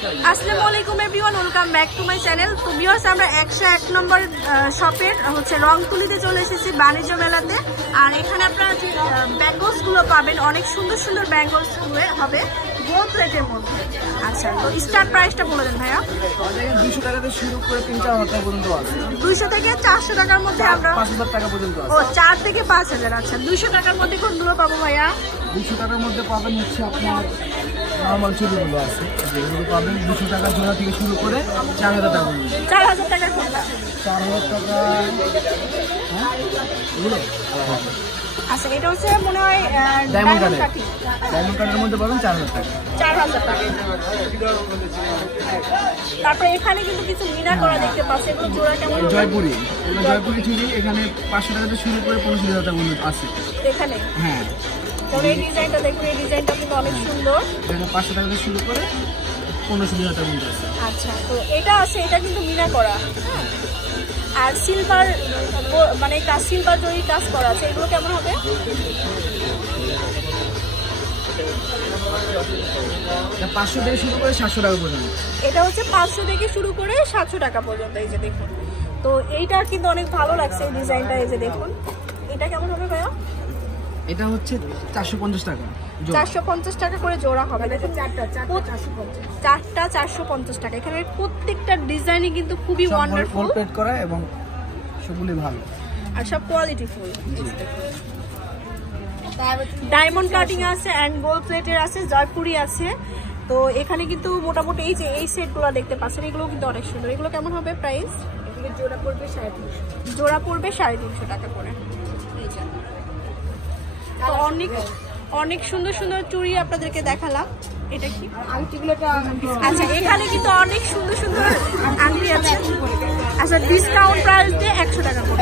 আসসালামু আলাইকুম everyone, welcome back to my channel. তো ভিউয়ার্স, আমরা 101 নম্বর শপের হচ্ছে রংতুলিতে চলে এসেছি বাণিজ্য মেলাতে। আর এখানে আপনারা যে ব্যাঙ্গলসগুলো পাবেন, অনেক সুন্দর সুন্দর ব্যাঙ্গলস হবে গোল্ড প্লেটের মধ্যে। আচ্ছা, তো স্টার্ট প্রাইসটা বলে দেন ভাইয়া। 200 টাকা থেকে শুরু করে 3-4 টাকা পর্যন্ত আছে। 200 থেকে 400 টাকার মধ্যে আমরা 5000 টাকা পর্যন্ত আছে। ও 4 থেকে 5000। আচ্ছা, 200 টাকার মধ্যে কোনগুলো পাবো ভাইয়া? 200 টাকার মধ্যে পাবেন হচ্ছে আপনার নরমাল চুড়িগুলো আছে, যেগুলো পাবেন 200 টাকা জোড়া থেকে শুরু করে 4000 টাকা পর্যন্ত। 4000 টাকার কোনটা? 4000 টাকা। হ্যাঁ, এগুলো আচ্ছা, এটা হচ্ছে মনে হয় ডায়মন্ড কাটের। ডায়মন্ড কাটের মধ্যে পাবেন 4000 টাকা। 4000 টাকা। তারপরে এখানে কিন্তু কিছু মিনা করা দেখতে পাচ্ছি, এগুলো জোড়া কেমন? জয়পুরি, এগুলো জয়পুরি চুড়ি এখানে 500 টাকা থেকে শুরু করে 15,000 টাকা পর্যন্ত আছে এখানে। হ্যাঁ, তবে এই ডিজাইনটা দেখুন, এই ডিজাইনটা কিন্তু অনেক সুন্দর। এখানে 500 টাকা থেকে শুরু করে 15,000 টাকা পর্যন্ত আছে। আচ্ছা, তো এটা আছে, এটা কিন্তু মিনা করা। হ্যাঁ, আর সিলভার মানে সিলভার জরি কাজ করা আছে, এগুলো কেমন হবে? 500 থেকে শুরু করে 700 টাকা পর্যন্ত। এটা হচ্ছে 500 থেকে শুরু করে 700 টাকা পর্যন্ত। এই যে দেখুন, তো এইটা কিন্তু অনেক ভালো লাগছে এই ডিজাইনটা। এই যে দেখুন, এটা কেমন হবে ভাইয়া? এটা হচ্ছে 450 টাকা। 450 টাকা করে জোড়া হবে। দেখুন, চারটা 450 টাকা। এখানে প্রত্যেকটা ডিজাইনই কিন্তু খুবই ওয়ান্ডারফুল, গোল্ড প্লেট করা এবং সবগুলি ভালো আর সব কোয়ালিটি ফুল। ডায়মন্ড কাটিং আছে এন্ড গোল্ড প্লেটের আছে, জয়পুরি আছে। তো এখানে কিন্তু মোটামুটি এই যে এই সেটগুলো দেখতে পাচ্ছেন, এগুলো কিন্তু অনেক সুন্দর। এগুলো কেমন হবে প্রাইস? এগুলো জোড়া পড়বে 350। জোড়া পড়বে 350 টাকা করে। তো অনেক সুন্দর সুন্দর চুড়ি আপনাদেরকে দেখালাম। এটা কি আংটিগুলো? আচ্ছা, এখানে কিন্তু অনেক সুন্দর সুন্দর আংটি আছে। আচ্ছা, ডিসকাউন্ট প্রাইস দিয়ে 100 টাকা করে।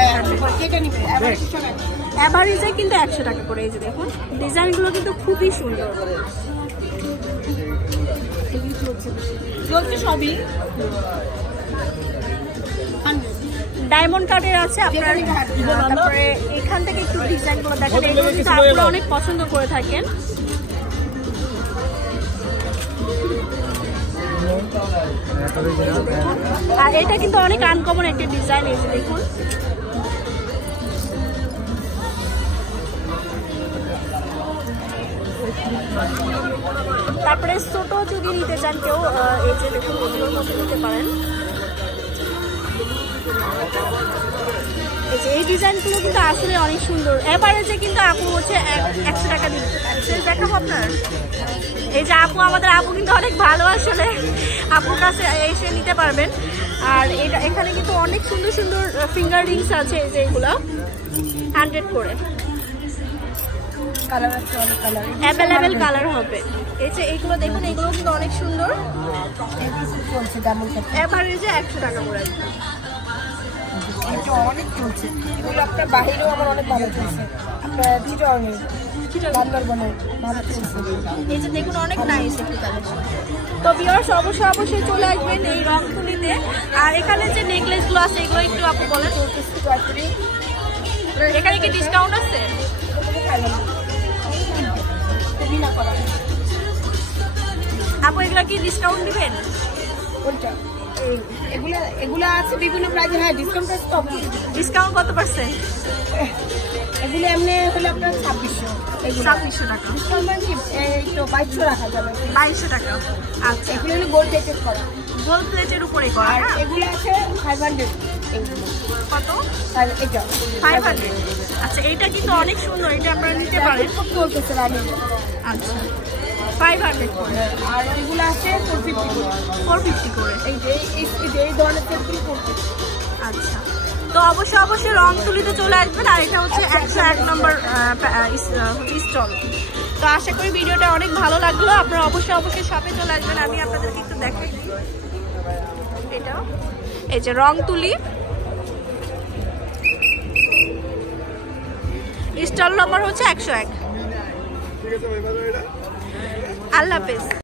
এভারেজে কিন্তু 100 টাকা করে। এই যে দেখুন, ডিজাইনগুলো কিন্তু খুবই সুন্দর। সবই ডায়মন্ড কাটের আছে আপনার। তারপরে এখান থেকে একটু ডিজাইনগুলো দেখেন, এগুলো কিন্তু আপনারা অনেক পছন্দ করে থাকেন। আর এটা কিন্তু অনেক আনকমন একটা ডিজাইন। এই যে দেখুন, তারপরে ছোট যদি নিতে চান কেউ, এই যে দেখুন, ওগুলোর মধ্যে নিতে পারেন। এই ডিজাইনগুলো কিন্তু আসলে অনেক সুন্দর। এভারেজে কিন্তু আপু হচ্ছে 100 টাকা দিচ্ছে। দেখাবো আপনার, এই যে আপু, আমাদের আপু কিন্তু অনেক ভালো। আসলে আপুর কাছে এসে নিতে পারবেন। আর এটা এখানে কিন্তু অনেক সুন্দর সুন্দর ফিঙ্গার রিংস আছে, এই যে এগুলো 100 করে। অ্যাভেলেবেল কালার হবে। এই যে এইগুলো দেখুন, এগুলো কিন্তু অনেক সুন্দর। এভারেজে 100 টাকা করে। এটা অনেক চলছে, এগুলো আপনার বাহিরেও আমার অনেক ভালো চলছে। আপনার এই যে দেখুন, অনেক নাইস একটু কালেকশন। তো ভিউয়ার্স, অবশ্যই চলে আসবেন এই রংতুলিতে। আর এখানে যে নেকলেসগুলো আছে, এগুলো একটু আপনি বলেন। এখানে কি ডিসকাউন্ট আছে? আপু, এগুলা কি ডিসকাউন্ট দিবেন? এগুলো আছে বিভিন্ন প্রাইসে। হ্যাঁ, ডিসকাউন্ট আছে। তো ডিসকাউন্ট কত পার্সেন্ট? এগুলো এমনি হলে আপনার 2600 টাকা। ডিসকাউন্ট মানে এই তো 2200 রাখা যাবে। 2200 টাকা। আচ্ছা, এগুলো হলো গোল্ড প্লেটেড করা, গোল্ড প্লেটের উপরে করা। আর এগুলো আছে 500। এগুলো কত? এটা 500। আচ্ছা, এটা কিন্তু অনেক সুন্দর, এটা আপনারা নিতে পারেন। খুব চলতেছে রানি। আচ্ছা, 500 করে। আর এগুলো আছে 450 করে। এই যে এই ধরনের সেটগুলো 450। আচ্ছা, তো অবশ্যই রংতুলিতে চলে আসবেন। আর এটা হচ্ছে 101 নম্বর স্টল। তো আশা করি ভিডিওটা অনেক ভালো লাগলো। আপনারা অবশ্যই শপে চলে আসবেন। আমি আপনাদেরকে একটু দেখাই দিই। এটা এই যে রংতুলি স্টল নম্বর হচ্ছে 101। আল্লাহ হাফেজ।